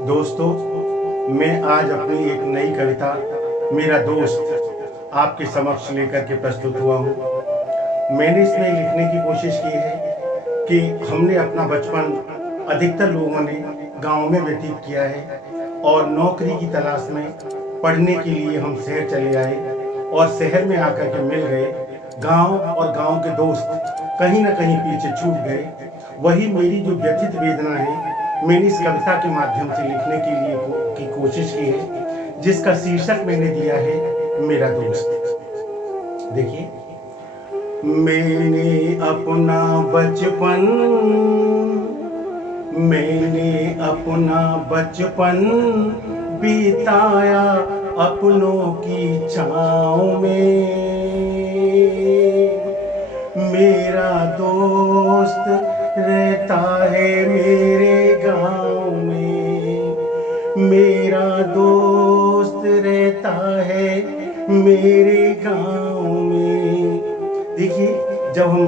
दोस्तों, मैं आज अपनी एक नई कविता मेरा दोस्त आपके समक्ष लेकर के प्रस्तुत हुआ हूँ। मैंने इसमें लिखने की कोशिश की है कि हमने अपना बचपन अधिकतर लोगों ने गांव में व्यतीत किया है और नौकरी की तलाश में पढ़ने के लिए हम शहर चले आए और शहर में आकर के मिल गए। गांव और गांव के दोस्त कहीं ना कहीं पीछे छूट गए। वही मेरी जो व्यथित वेदना है, मैंने इस कविता के माध्यम से लिखने के लिए की कोशिश की है, जिसका शीर्षक मैंने दिया है मेरा दोस्त। देखिए, मैंने अपना बचपन बिताया अपनों की छाँव में। मेरा दोस्त रहता है मेरे गाँव में। मेरा दोस्त रहता है मेरे गाँव में। देखिए, जब हम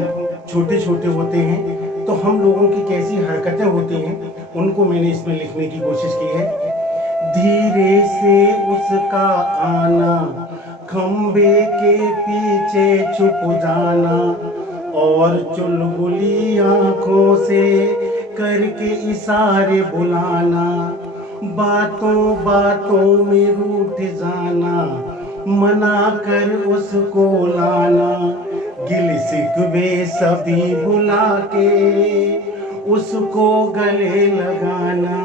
छोटे छोटे होते हैं तो हम लोगों की कैसी हरकतें होती हैं, उनको मैंने इसमें लिखने की कोशिश की है। धीरे से उसका आना, खंबे के पीछे छुप जाना और चुलबुली आंखों से करके इशारे बुलाना, बातों बातों में रूठ जाना, मना कर उसको लाना, गिल शिकवे सभी भुला के उसको गले लगाना,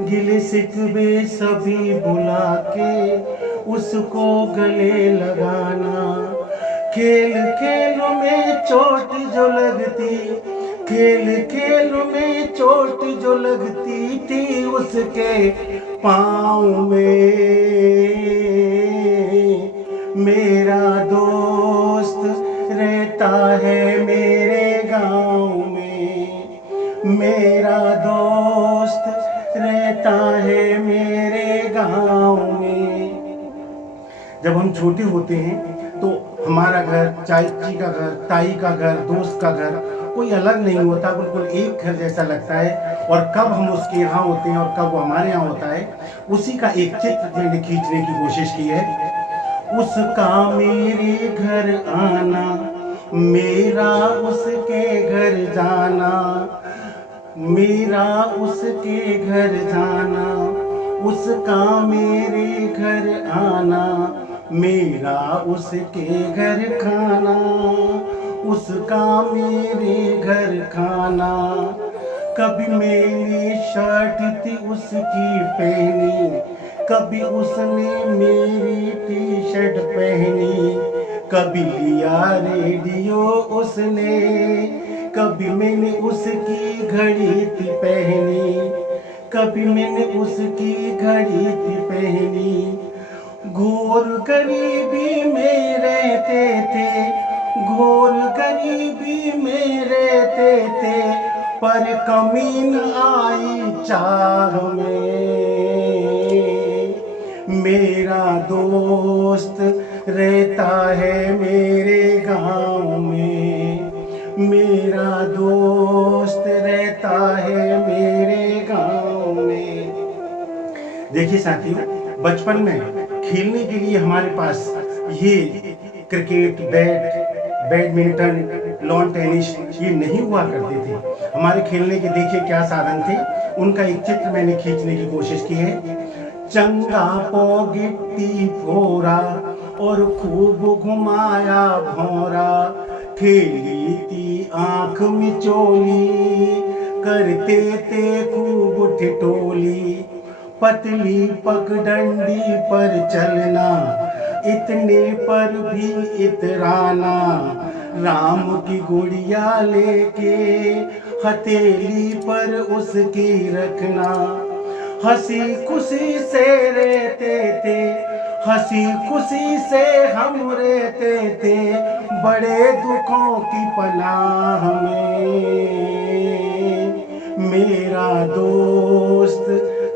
गिल शिकवे सभी भुला के उसको गले लगाना। खेल खेल में चोट जो लगती, खेल खेल में चोट जो लगती थी उसके पाँव में। मेरा दोस्त रहता है मेरे गाँव में। मेरा दोस्त रहता है मेरे गाँव में। जब हम छोटे होते हैं तो हमारा घर, चाची का घर, ताई का घर, दोस्त का घर कोई अलग नहीं होता, बिल्कुल एक घर जैसा लगता है। और कब हम उसके यहाँ होते हैं और कब वो हमारे यहाँ होता है, उसी का एक चित्र मैंने खींचने की कोशिश की है। उसका मेरे घर आना, मेरा उसके घर जाना, मेरा उसके घर जाना, उसका मेरे घर आना, मेरा उसके घर खाना, उसका मेरे घर खाना। कभी मैंने शर्ट थी उसकी पहनी, कभी उसने मेरी टी शर्ट पहनी, कभी लिया रेडियो उसने, कभी मैंने उसकी घड़ी थी पहनी, कभी मैंने उसकी घड़ी थी पहनी। घोर गरीबी में रहते थे, घोर गरीबी में रहते थे, पर कमी न आई चाह में। मेरा दोस्त रहता है मेरे गाँव में। मेरा दोस्त रहता है मेरे गाँव में। देखिए साथियों, बचपन में खेलने के लिए हमारे पास ये cricket bat, badminton, lawn tennis ये नहीं हुआ करते थे। हमारे खेलने के देखिए क्या साधन थे, उनका एक चित्र मैंने खींचने की कोशिश की है। चंगा पो गिट्टी फोरा और खूब घुमाया भौरा, खेली थी आंख मिचोली, करते थे खूब ठिठोली, पतली पगडंडी पर चलना, इतने पर भी इतराना, राम की गुड़िया लेके हथेली पर उसकी रखना। हंसी खुशी से रहते थे, हंसी खुशी से हम रहते थे, बड़े दुखों की पनाह में। मेरा दोस्त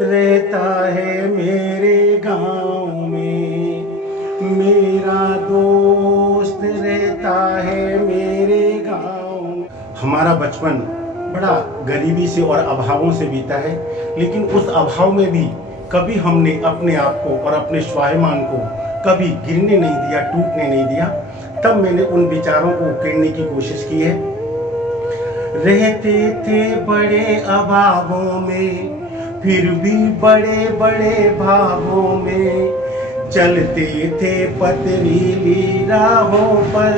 रहता है मेरे गाँव में। मेरा रहता है मेरे गाँव। हमारा बचपन बड़ा गरीबी से और अभावों से बीता है, लेकिन उस अभाव में भी कभी हमने अपने आप को और अपने स्वाभिमान को कभी गिरने नहीं दिया, टूटने नहीं दिया। तब मैंने उन विचारों को उकेरने की कोशिश की है। रहते थे बड़े अभावों में, फिर भी बड़े बड़े भावों में, चलते थे पथरीली राहों पर,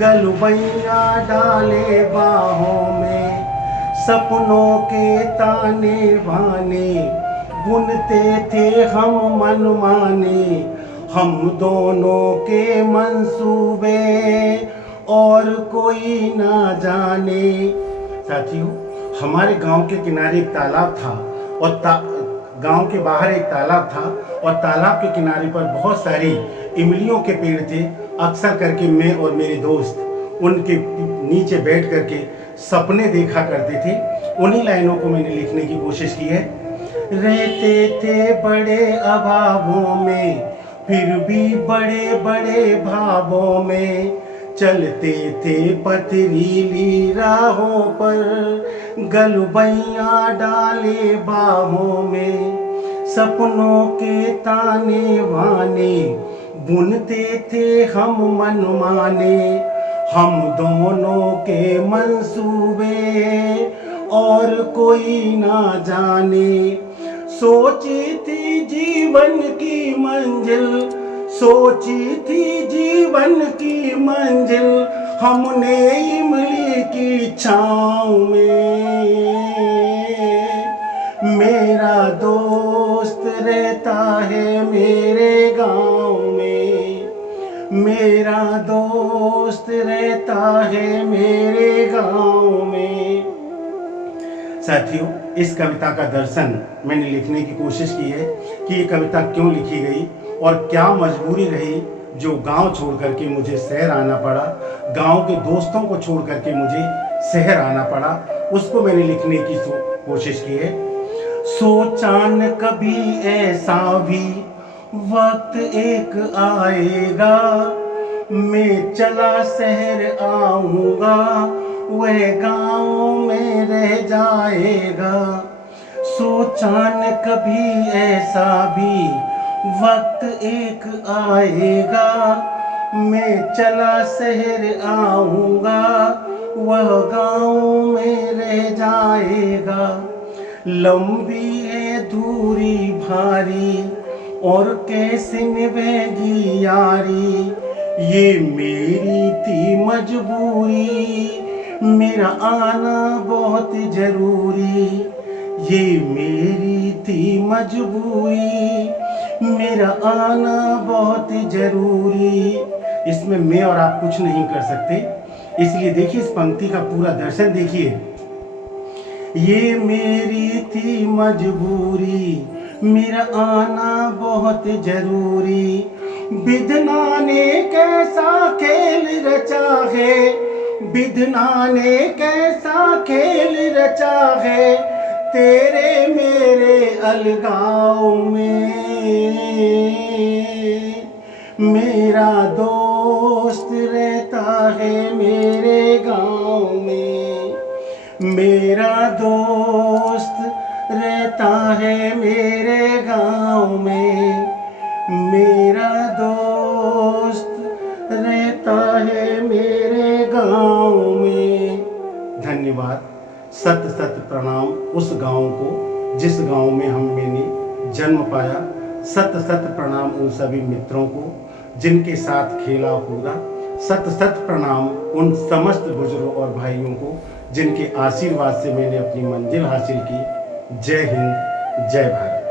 गलबैया डाले बाहों में, सपनों के ताने बाने बुनते थे हम मनमाने, हम दोनों के मंसूबे और कोई ना जाने। साथियों, हमारे गांव के किनारे एक तालाब था और गांव के बाहर एक तालाब था और तालाब के किनारे पर बहुत सारी इमलियों के पेड़ थे। अक्सर करके मैं और मेरे दोस्त उनके नीचे बैठ करके सपने देखा करते थे। उन्हीं लाइनों को मैंने लिखने की कोशिश की है। रहते थे बड़े अभावों में, फिर भी बड़े बड़े भावों में, चलते थे पथरीली राहों पर, गलबैया डाले बाहों में, सपनों के ताने वाने बुनते थे हम मनमाने, हम दोनों के मंसूबे और कोई ना जाने। सोची थी जीवन की मंजिल, सोची थी जीवन की मंजिल, हमने इमली की छाँव में। मेरा दोस्त रहता है मेरे गाँव में, मेरा दोस्त रहता है मेरे गाँव में। साथियों, इस कविता का दर्शन मैंने लिखने की कोशिश की है कि ये कविता क्यों लिखी गई और क्या मजबूरी रही जो गांव छोड़ करके मुझे शहर आना पड़ा, गांव के दोस्तों को छोड़ करके मुझे शहर आना पड़ा, उसको मैंने लिखने की कोशिश की है। सोचा न कभी ऐसा भी वक्त एक आएगा, मैं चला शहर आऊँगा, वह गाँव में रह जाएगा। सोचा न कभी ऐसा भी वक्त एक आएगा, मैं चला शहर आऊँगा, वह गाँव में रह जाएगा। लंबी है दूरी भारी और कैसे निभेगी यारी, ये मेरी थी मजबूरी, मेरा आना बहुत जरूरी, ये मेरी थी मजबूरी, मेरा आना बहुत जरूरी। इसमें मैं और आप कुछ नहीं कर सकते, इसलिए देखिए इस पंक्ति का पूरा दर्शन देखिए। ये मेरी थी मजबूरी, मेरा आना बहुत जरूरी, विधना ने कैसा खेल रचा है, विधना ने कैसा खेल रचा है, तेरे मेरे अलगाव में। मेरा दोस्त रहता है मेरे गाँव में, मेरा दोस्त रहता है मेरे गाँव में, मेरा दोस्त रहता है मेरे गाँव में। धन्यवाद। सत सत प्रणाम उस गाँव को जिस गाँव में मैंने जन्म पाया। सत सत प्रणाम उन सभी मित्रों को जिनके साथ खेला कूदा। सत सत प्रणाम उन समस्त बुजुर्गों और भाइयों को जिनके आशीर्वाद से मैंने अपनी मंजिल हासिल की। जय हिंद, जय भारत।